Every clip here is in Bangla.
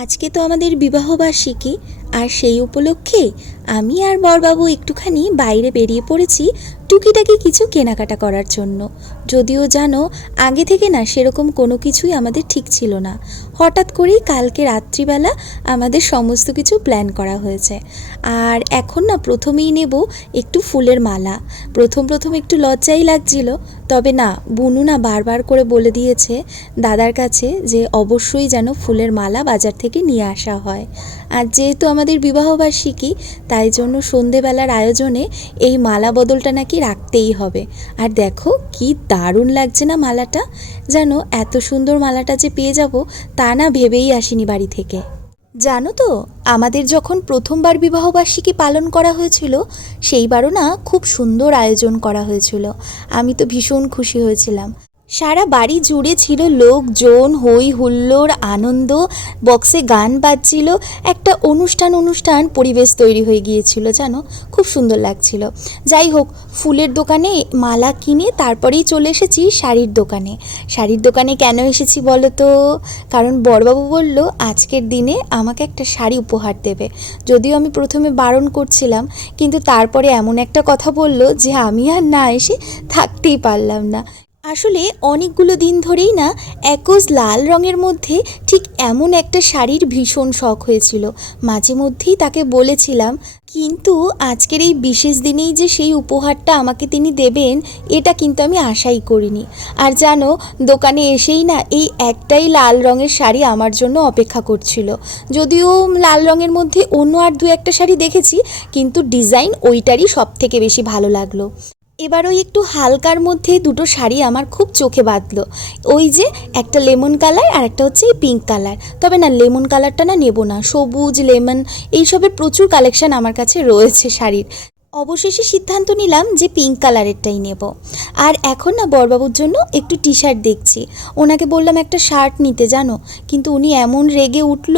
আজকে তো আমাদের বিবাহবার্ষিকী আর সেই উপলক্ষে আমি আর বরবাবু একটুখানি বাইরে বেরিয়ে পড়েছি টুকিটাকি কিছু কেনাকাটা করার জন্য। যদিও জানো, আগে থেকে না সেরকম কোনো কিছুই আমাদের ঠিক ছিল না। হঠাৎ করেই কালকে রাত্রিবেলা আমাদের সমস্ত কিছু প্ল্যান করা হয়েছে। আর এখন না প্রথমেই নেব একটু ফুলের মালা। প্রথম প্রথম একটু লজ্জাই লাগছিল, তবে না বুনু না বারবার করে বলে দিয়েছে দাদার কাছে যে অবশ্যই যেন ফুলের মালা বাজার থেকে নিয়ে আসা হয়। আর যেহেতু আমাদের বিবাহবার্ষিকী, তাই জন্য সন্ধেবেলার আয়োজনে এই মালা বদলটা নাকি রাখতেই হবে। আর দেখো, কি দারুণ লাগছে না মালাটা? যেন এত সুন্দর মালাটা যে পেয়ে যাব, তা না ভেবেই আসিনি বাড়ি থেকে। জানো তো, আমাদের যখন প্রথমবার বিবাহবার্ষিকী পালন করা হয়েছিল, সেইবারও না খুব সুন্দর আয়োজন করা হয়েছিল। আমি তো ভীষণ খুশি হয়েছিলাম। সারা বাড়ি জুড়ে ছিল লোকজন হই হুল্লোড়, আনন্দ। বক্সে গান বাজছিল। একটা অনুষ্ঠান অনুষ্ঠান পরিবেশ তৈরি হয়ে গিয়েছিল জানো খুব সুন্দর লাগছিল। যাই হোক, ফুলের দোকানে মালা কিনে তারপরেই চলে এসেছি শাড়ির দোকানে। শাড়ির দোকানে কেন এসেছি বলো তো কারণ বড়বাবু বলল, আজকের দিনে আমাকে একটা শাড়ি উপহার দেবে। যদিও আমি প্রথমে বারণ করছিলাম, কিন্তু তারপরে এমন একটা কথা বলল যে আমি আর না এসে থাকতেই পারলাম না। আসলে অনেকগুলো দিন ধরেই না একজ লাল রঙের মধ্যে ঠিক এমন একটা শাড়ির ভীষণ শখ হয়েছিল। মাঝে মধ্যেই তাকে বলেছিলাম, কিন্তু আজকের এই বিশেষ দিনেই যে সেই উপহারটা আমাকে তিনি দেবেন, এটা কিন্তু আমি আশাই করিনি। আর জানো, দোকানে এসেই না এই একটাই লাল রঙের শাড়ি আমার জন্য অপেক্ষা করছিল। যদিও লাল রঙের মধ্যে অন্য আর দু একটা শাড়ি দেখেছি, কিন্তু ডিজাইন ওইটারই সব থেকে বেশি ভালো লাগল। এবার ওই একটু হালকার মধ্যে দুটো শাড়ি আমার খুব চোখে বাঁধলো। ওই যে একটা লেমন কালার আর একটা হচ্ছে এই পিঙ্ক কালার। তবে না, লেমন কালারটা না নেব না, সবুজ, লেমন, এইসবের প্রচুর কালেকশন আমার কাছে রয়েছে শাড়ির। অবশেষে সিদ্ধান্ত নিলাম যে পিঙ্ক কালারেরটাই নেব। আর এখন না বরবাবুর জন্য একটু টি শার্ট দেখছি। ওনাকে বললাম একটা শার্ট নিতে, জানো? কিন্তু উনি এমন রেগে উঠল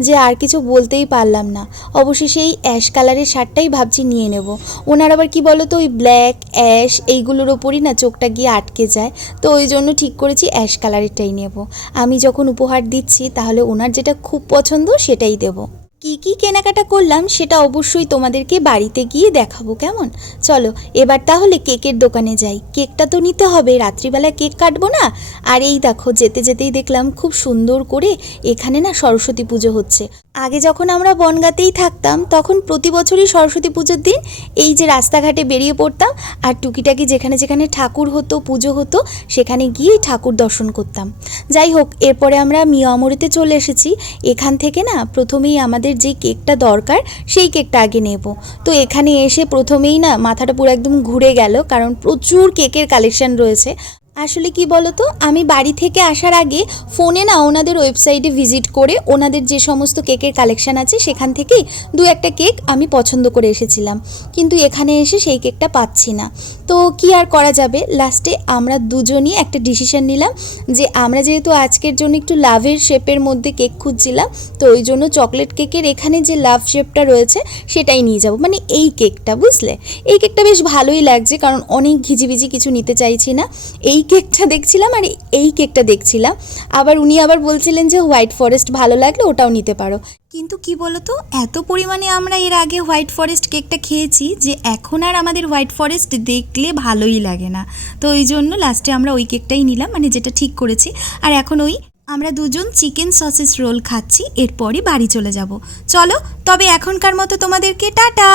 যে আর কিছু বলতেই পারলাম না। অবশেষে এই অ্যাশ কালারের শার্টটাই ভাবছি নিয়ে নেব। ওনার আবার কি বলো তো ওই ব্ল্যাক অ্যাশ এইগুলোর ওপরই না চোখটা গিয়ে আটকে যায়। তো ওই জন্য ঠিক করেছি অ্যাশ কালারেরটাই নেব। আমি যখন উপহার দিচ্ছি, তাহলে ওনার যেটা খুব পছন্দ সেটাই দেবো। কি কি কেনাকাটা করলাম সেটা অবশ্যই তোমাদেরকে বাড়িতে গিয়ে দেখাবো, কেমন? চলো, এবার তাহলে কেকের দোকানে যাই। কেকটা তো নিতে হবে, রাত্রিবেলা কেক কাটবো না? আর এই দেখো, যেতে যেতেই দেখলাম খুব সুন্দর করে এখানে না সরস্বতী পুজো হচ্ছে। আগে যখন আমরা বনগাতেই থাকতাম, তখন প্রতি বছরই সরস্বতী পুজোর দিন এই যে রাস্তাঘাটে বেরিয়ে পড়তাম আর টুকিটাকি যেখানে যেখানে ঠাকুর হতো, পুজো হতো, সেখানে গিয়ে ঠাকুর দর্শন করতাম। যাই হোক, এরপরে আমরা মিয়ামরিতে চলে এসেছি। এখান থেকে না, প্রথমেই আমাদের যে কেকটা দরকার, সেই কেকটা আগে নেব। তো এখানে এসে প্রথমেই না, মাথাটা পুরো একদম ঘুরে গেল, কারণ প্রচুর কেকের কালেকশন রয়েছে। আসলে কি বলতো? আমি বাড়ি থেকে আসার আগে ফোনে না ওনাদের ওয়েবসাইটে ভিজিট করে ওনাদের যে সমস্ত কেকের কালেকশান আছে সেখান থেকেই দু একটা কেক আমি পছন্দ করে এসেছিলাম। কিন্তু এখানে এসে সেই কেকটা পাচ্ছি না। তো কি আর করা যাবে? লাস্টে আমরা দুজনই একটা ডিসিশন নিলাম যে আমরা যেহেতু আজকের জন্য একটু লাভের শেপের মধ্যে কেক খুঁজছিলাম, তো ওই জন্য চকলেট কেকের এখানে যে লাভ শেপটা রয়েছে সেটাই নিয়ে যাব। মানে এই কেকটা, বুঝলে? এই কেকটা বেশ ভালোই লাগছে কারণ অনেক ঘিজিবিজি কিছু নিতে চাইছি না। এই কেকটা দেখছিলাম আর এই কেকটা দেখছিলাম। আবার উনি আবার বলছিলেন যে হোয়াইট ফরেস্ট ভালো লাগলে ওটাও নিতে পারো। কিন্তু কি বলতো, এত পরিমাণে আমরা এর আগে হোয়াইট ফরেস্ট কেকটা খেয়েছি যে এখন আর আমাদের হোয়াইট ফরেস্ট দেখলে ভালোই লাগে না। তো ওই জন্য লাস্টে আমরা ওই কেকটাই নিলাম মানে যেটা ঠিক করেছি। আর এখন ওই আমরা দুজন চিকেন সসেস রোল খাচ্ছি, এরপরই বাড়ি চলে যাব। চলো, তবে এখনকার মতো তোমাদেরকে টাটা!